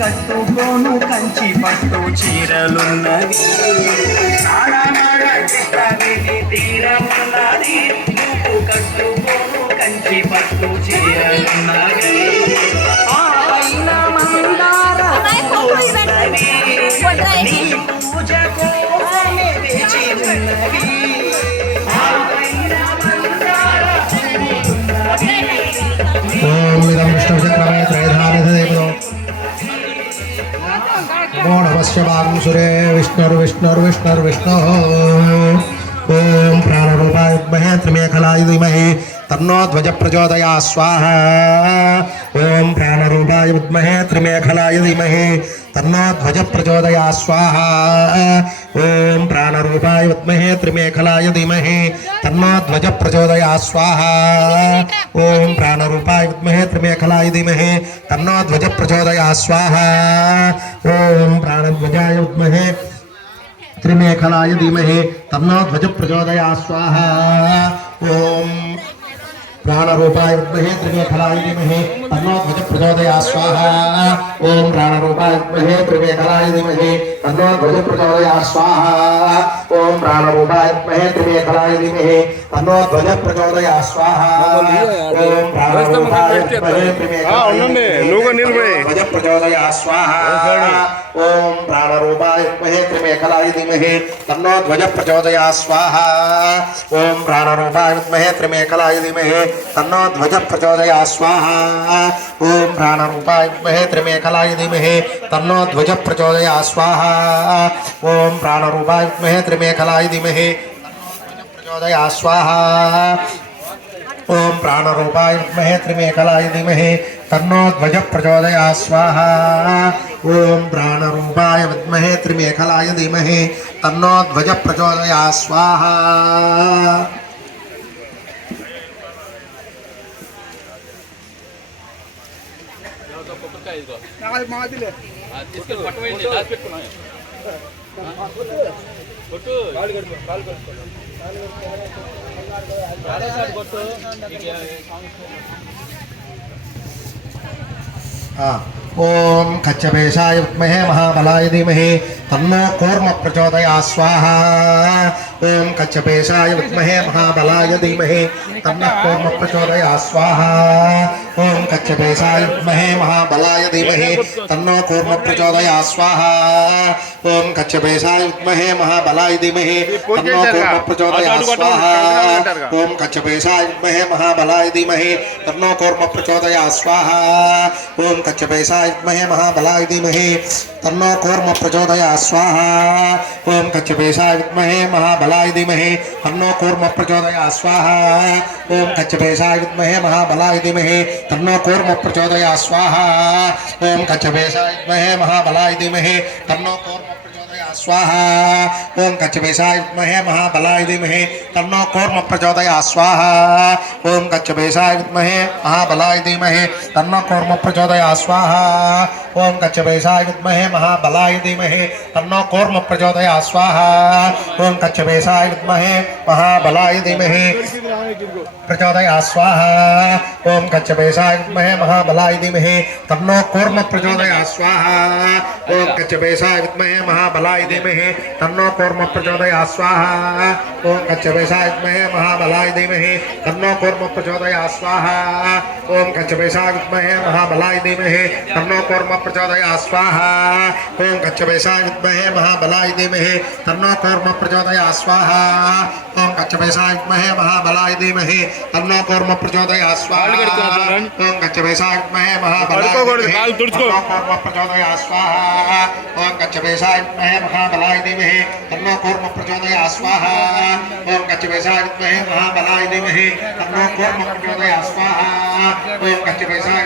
కట్టుకోను కంచి పట్టు చీరలున్నవి తీరమున్నది నువ్వు కట్టుకోను కంచి పట్టు చీరలున్నవి పూజ కోసమే వేచి ఉన్నవి नमो नमः सुरे विष्णुर्विष्णुर्विष्णुर्विष्णु ओम प्राणरूपाय विद्महे त्रिमेखलाय धीमहि तन्नो ध्वज प्रचोदयात् स्वाहा ओम प्राणरूपाय विद्महे त्रिमेखलाय धीमहि तन्नो ध्वज प्रचोदयात् स्वाहा ओम प्राणरूपाय विद्महे त्रिमेखलाय धीमहि तन्नो ध्वज प्रचोदयात् स्वाहा ओम प्राणरूपाय विद्महे त्रिमेखलाय धीमहि तन्नो ध्वज प्रचोदयात् स्वाहा ओम प्राणध्वजाय विद्महे त्रिमेखलाय धीमहि तन्नो ध्वज प्रचोदयात् स्वाहा ओम प्राणरूपाय विद्महे त्रिमेखलाय धीमहि तन्नो ध्वज प्रचोदयात् स्वाहा ओम प्राणरूपाय विद्महे त्रिमेखलाय धीमहि तन्नो ध्वज प्रचोदयात् स्वाहा ओम प्राणरूपाय विद्महे त्रिमेखलाय धीमहि तन्नो ध्वज प्रचोदयात् स्वाहा ओम प्राणरूपाय विद्महे त्रिमेखलाय ध्वज प्रचोदयात् स्वाहा ओम प्राणरूपाय विद्महे त्रिमेखलाय धीमहि तन्नो ध्वज प्रचोदयात् स्वाहा ओम प्राणरूपाय विद्महे त्रिमेखलाय धीमहि तन्नो ध्वज प्रचोदयात् स्वाहा ओम प्राणरूपाय विद्महे त्रिमेखलाय धीमहि तन्नो ध्वज प्रचोदयात् स्वाहा ओम प्राणरूपाय विद्महे त्रिमेखलाय धीमहि प्रचोदयात् स्वाहा ओम प्राणरूपाय विद्महे त्रिमेखलाय धीमहि तन्नो ध्वज प्रचोदयात् स्वाहा ओम प्राणरूपाय विद्महे त्रिमेखलाय धीमहि तन्नो ध्वज प्रचोदयात् स्वाहा ओम कच्छपेशाय विद्महे महाबलाय धीमहि तन्नो कूर्म प्रचोदयात् स्वाहा ओम कच्छपेशाय विद्महे महाबलाय धीमहि तन्नो कूर्म प्रचोदयात् स्वाहा ओम कच्छपेशाय विद्महे महाबलाय धीमहि तन्नो कूर्म प्रचोदयात् स्वाहा ओम कच्छपेशाय विद्महे महाबलाय धीमहि तन्नो कूर्म प्रचोदयात् स्वाहा ओम कच्छपेशाय विद्महे महाबलाय धीमहि तन्नो कूर्म प्रचोदयात् स्वाहा ओम कच्छपेशाय विद्महे महाबलाय धीमहि तन्नो कूर्म प्रचोदयात् स्वाहा ओम कच्छपेशाय विद्महे महाबलाय धीमहि तन्नो कूर्म प्रचोदयात् स्वाहा ओम कच्छपेशाय विद्महे महाबलाय धीमहि तन्नो कूर्म प्रचोदयात् स्वाहा ओम कच्छपेशाय विद्महे महाबलाय धीमहि तन्नो कूर्म स्वाहा ओम कच्छपेशाय विद्महे महाबलाय धीमहि तन्नो कूर्म प्रचोदयात् स्वाहा ओम कच्छपेशाय विद्महे महाबलाय धीमहि तन्नो कूर्म प्रचोदयात् स्वाहा ओम कच्छपेशाय विद्महे महाबलाय धीमहि तन्नो कूर्म प्रचोदयात् स्वाहा ओम कच्छपेशाय विद्महे महाबलाय धीमहि प्रचोदयात् स्वाहा ओम कच्छपेशाय विद्महे महाबलाय धीमहि तन्नो कूर्म प्रचोदयात् स्वाहा ओम कच्छपेशाय विद्महे महाबलाय धीमहि तन्नो कूर्म प्रचोदयात् स्वाहा ओम कच्छपेशाय विद्महे महाबलाय धीमहि तन्नो कूर्म प्रचोदयात् स्वाहा ओम कच्छपेशाय विद्महे महाबलाय धीमहि तन्नो कूर्म प्रचोदयात् स्वाहा ओम कच्छपेशाय विद्महे महाबलाय धीमहि तन्नो कूर्म प्रचोदयात् स्वाहा ओम कच्छपेशाय विद्महे महाबलाय धीमहि तन्नो कूर्म प्रचोदयात् स्वाहा ओम कच्छपेशाय विद्महे महाबलाय प्रचोदयात् स्वाहा ओम कच्छपेशाय विद्महे महाबलाय धीमहि तन्नो कूर्म प्रचोदयात् स्वाहा ओम कच्छपेशाय विद्महे महाबलाय धीमहि तन्नो कूर्म प्रचोदयात् स्वाहा ओम कच्छपेशाय